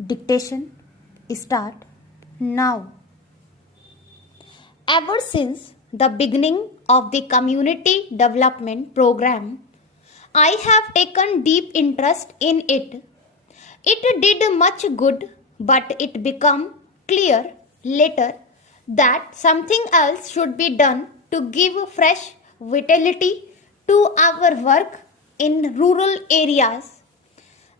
Dictation start now. Ever since the beginning of the community development program, I have taken deep interest in it. It did much good, but it became clear later that something else should be done to give fresh vitality to our work in rural areas.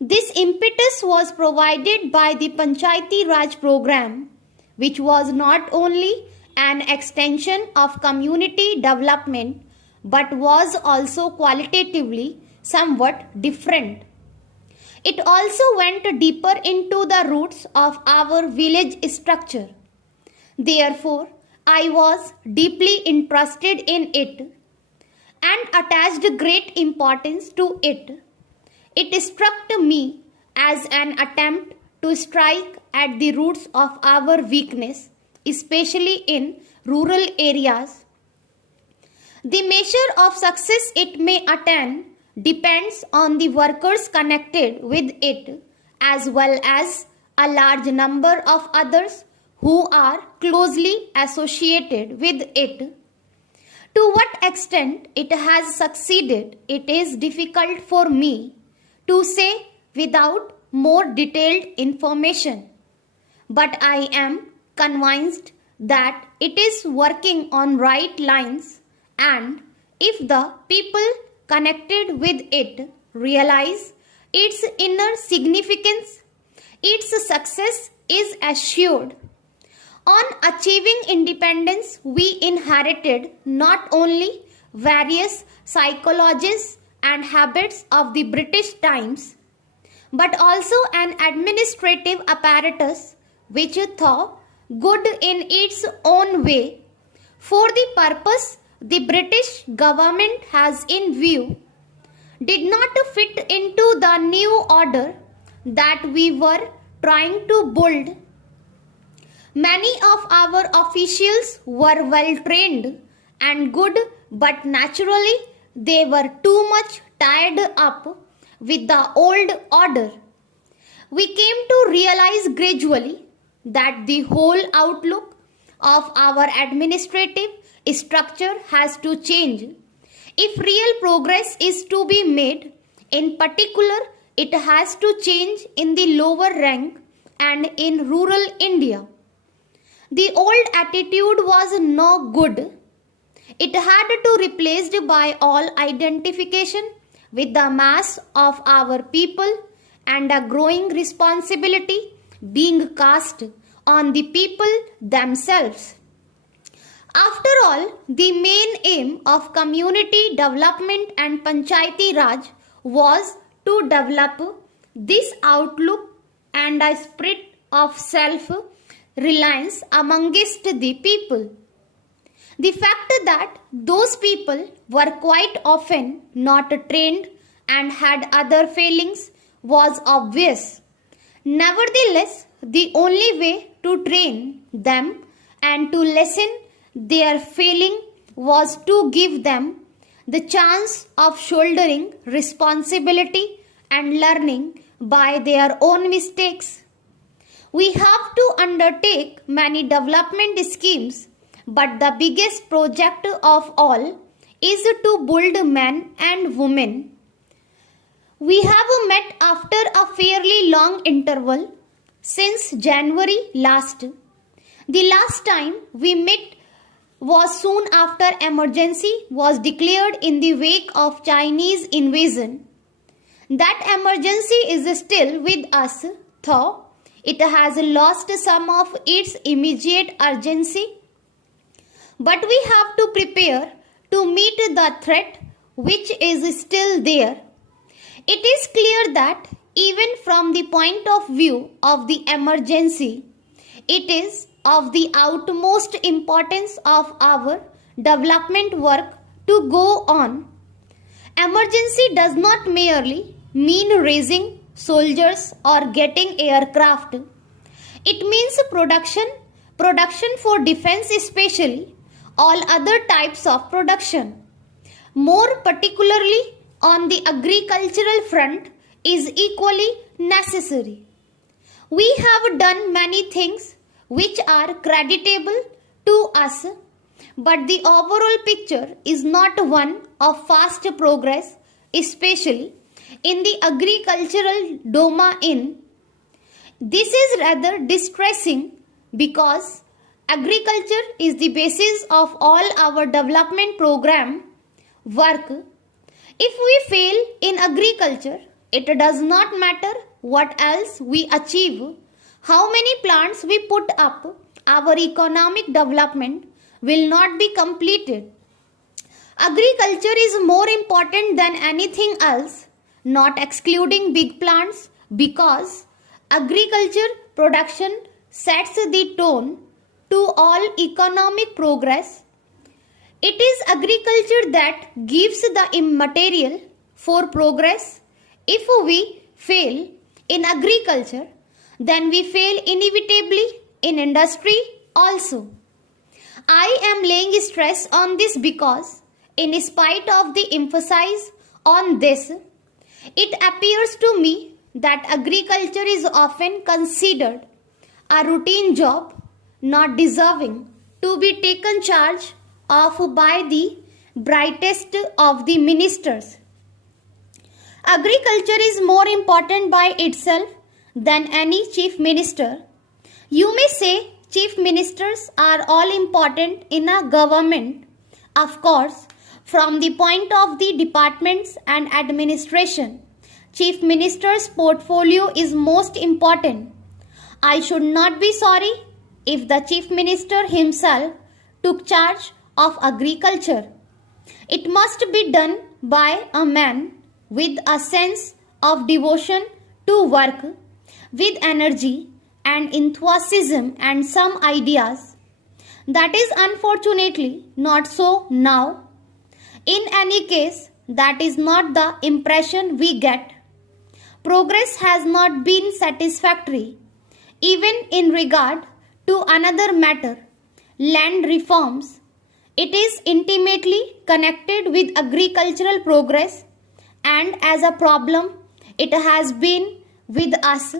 This impetus was provided by the Panchayati Raj program, which was not only an extension of community development but was also qualitatively somewhat different. It also went deeper into the roots of our village structure. Therefore, I was deeply interested in it and attached great importance to it. It struck me as an attempt to strike at the roots of our weakness, especially in rural areas. The measure of success it may attain depends on the workers connected with it, as well as a large number of others who are closely associated with it. To what extent it has succeeded, it is difficult for me to say without more detailed information. But I am convinced that it is working on right lines, and if the people connected with it realize its inner significance, its success is assured. On achieving independence, we inherited not only various psychologies and habits of the British times, but also an administrative apparatus which, though good in its own way, for the purpose the British government has in view, did not fit into the new order that we were trying to build. Many of our officials were well trained and good, but naturally they were too much tied up with the old order. We came to realize gradually that the whole outlook of our administrative structure has to change. If real progress is to be made, in particular, it has to change in the lower rank and in rural India. The old attitude was no good. It had to be replaced by all identification with the mass of our people and a growing responsibility being cast on the people themselves. After all, the main aim of community development and Panchayati Raj was to develop this outlook and a spirit of self-reliance amongst the people. The fact that those people were quite often not trained and had other failings was obvious. Nevertheless, the only way to train them and to lessen their failing was to give them the chance of shouldering responsibility and learning by their own mistakes. We have to undertake many development schemes, but the biggest project of all is to build men and women. We have met after a fairly long interval since January last. The last time we met was soon after emergency was declared in the wake of Chinese invasion. That emergency is still with us, though it has lost some of its immediate urgency. But we have to prepare to meet the threat which is still there. It is clear that even from the point of view of the emergency, it is of the utmost importance of our development work to go on. Emergency does not merely mean raising soldiers or getting aircraft. It means production for defense especially, all other types of production. More particularly on the agricultural front is equally necessary. We have done many things which are creditable to us, but the overall picture is not one of fast progress, especially in the agricultural domain. This is rather distressing because agriculture is the basis of all our development program work. If we fail in agriculture, it does not matter what else we achieve, how many plants we put up, our economic development will not be completed. Agriculture is more important than anything else, not excluding big plants, because agriculture production sets the tone to all economic progress. It is agriculture that gives the material for progress. If we fail in agriculture, then we fail inevitably in industry also. I am laying stress on this because, in spite of the emphasis on this, it appears to me that agriculture is often considered a routine job not deserving to be taken charge of by the brightest of the ministers. Agriculture is more important by itself than any chief minister. You may say chief ministers are all important in a government. Of course, from the point of the departments and administration, chief minister's portfolio is most important. I should not be sorry if the chief minister himself took charge of agriculture. It must be done by a man with a sense of devotion to work, with energy and enthusiasm and some ideas. That is unfortunately not so now. In any case, that is not the impression we get. Progress has not been satisfactory. Even in regard to another matter, land reforms, it is intimately connected with agricultural progress, and as a problem, it has been with us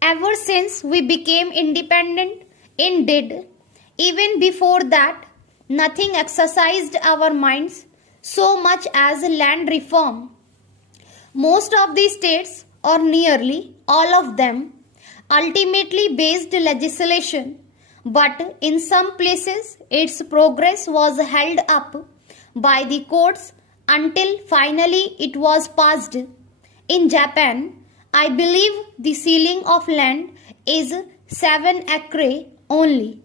ever since we became independent. Indeed, even before that, nothing exercised our minds so much as land reform. Most of the states, or nearly all of them, ultimately based legislation, but in some places its progress was held up by the courts until finally it was passed. In Japan, I believe the ceiling of land is 7 acre only.